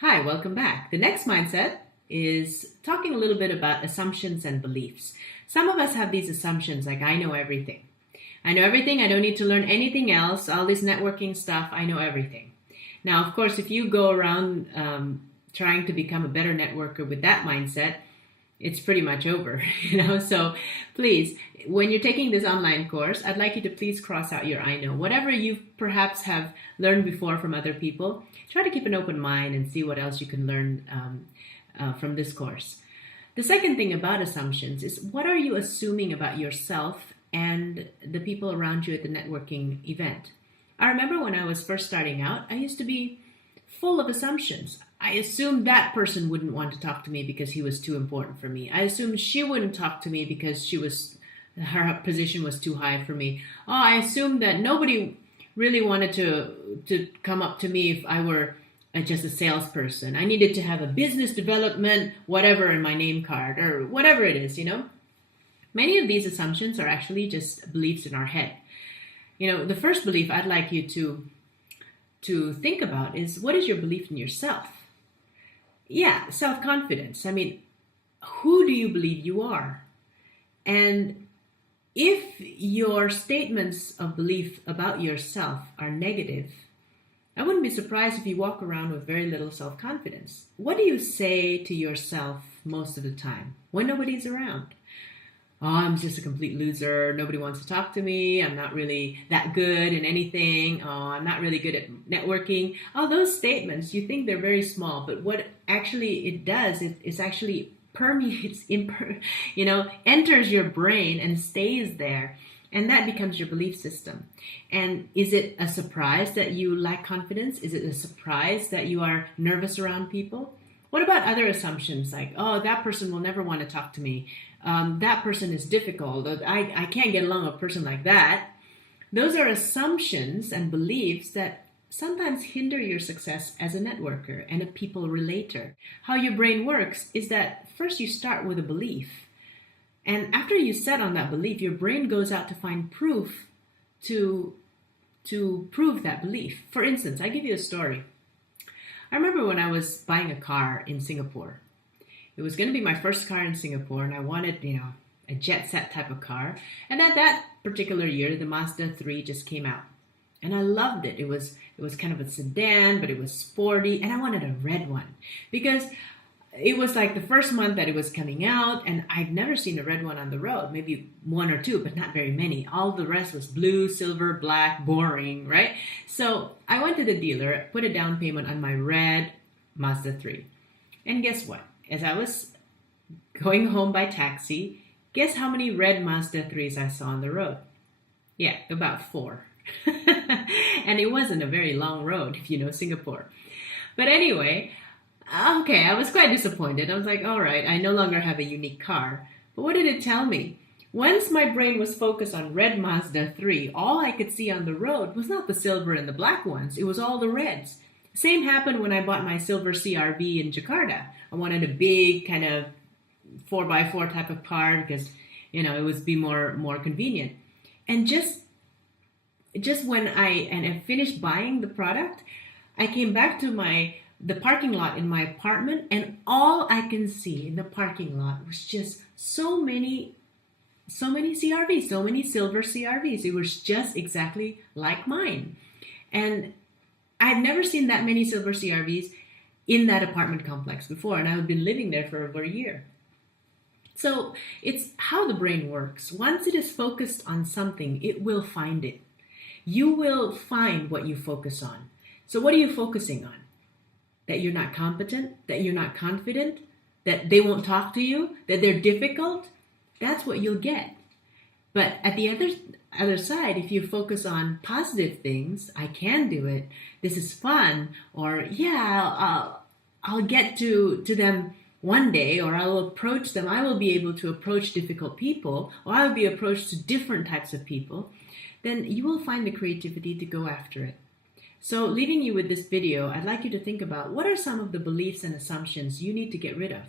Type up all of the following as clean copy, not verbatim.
Hi, welcome back. The next mindset is talking a little bit about assumptions and beliefs. Some of us have these assumptions like, I know everything. I know everything. I don't need to learn anything else. All this networking stuff, I know everything. Now, of course, if you go around trying to become a better networker with that mindset, it's pretty much over, So please, when you're taking this online course, I'd like you to please cross out your I know. Whatever you perhaps have learned before from other people, try to keep an open mind and see what else you can learn from this course. The second thing about assumptions is, what are you assuming about yourself and the people around you at the networking event? I remember when I was first starting out, I used to be full of assumptions. I assumed that person wouldn't want to talk to me because he was too important for me. I assumed she wouldn't talk to me because her position was too high for me. Oh, I assumed that nobody really wanted to come up to me if I were just a salesperson. I needed to have a business development, whatever, in my name card or whatever it is, Many of these assumptions are actually just beliefs in our head. The first belief I'd like you to think about is, what is your belief in yourself? Yeah, self-confidence. Who do you believe you are? And if your statements of belief about yourself are negative, I wouldn't be surprised if you walk around with very little self-confidence. What do you say to yourself most of the time when nobody's around? Oh, I'm just a complete loser. Nobody wants to talk to me. I'm not really that good in anything. Oh, I'm not really good at networking. All those statements, you think they're very small, but what actually it does, it's actually permeates, enters your brain and stays there. And that becomes your belief system. And is it a surprise that you lack confidence? Is it a surprise that you are nervous around people? What about other assumptions like, oh, that person will never want to talk to me. That person is difficult. I can't get along with a person like that. Those are assumptions and beliefs that sometimes hinder your success as a networker and a people relator. How your brain works is that first you start with a belief. And after you set on that belief, your brain goes out to find proof to prove that belief. For instance, I give you a story. I remember when I was buying a car in Singapore. It was going to be my first car in Singapore, and I wanted, a jet set type of car. And at that particular year, the Mazda 3 just came out. And I loved it. It was kind of a sedan, but it was sporty, and I wanted a red one because it was like the first month that it was coming out, and I'd never seen a red one on the road. Maybe one or two, but not very many. All the rest was blue, silver, black, boring, right? So I went to the dealer, put a down payment on my red Mazda 3. And guess what? As I was going home by taxi, guess how many red Mazda 3s I saw on the road? Yeah, about 4. And it wasn't a very long road, if you know Singapore. But anyway, okay, I was quite disappointed. I was like, all right, I no longer have a unique car. But what did it tell me? Once my brain was focused on red Mazda 3, all I could see on the road was not the silver and the black ones. It was all the reds. Same happened when I bought my silver CRV in Jakarta. I wanted a big kind of 4x4 type of car because, it would be more convenient. And just when I finished buying the product, I came back to the parking lot in my apartment, and all I can see in the parking lot was just so many CRVs, so many silver CRVs. It was just exactly like mine. And I'd never seen that many silver CRVs in that apartment complex before, and I had been living there for over a year. So it's how the brain works. Once it is focused on something, it will find it. You will find what you focus on. So what are you focusing on? That you're not competent, that you're not confident, that they won't talk to you, that they're difficult? That's what you'll get. But at the other side, if you focus on positive things, I can do it, this is fun, or yeah, I'll get to them one day, or I'll approach them, I will be able to approach difficult people, or I'll be approached to different types of people, then you will find the creativity to go after it. So leaving you with this video, I'd like you to think about, what are some of the beliefs and assumptions you need to get rid of?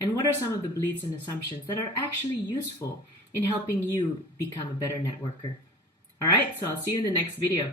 And what are some of the beliefs and assumptions that are actually useful in helping you become a better networker? All right, so I'll see you in the next video.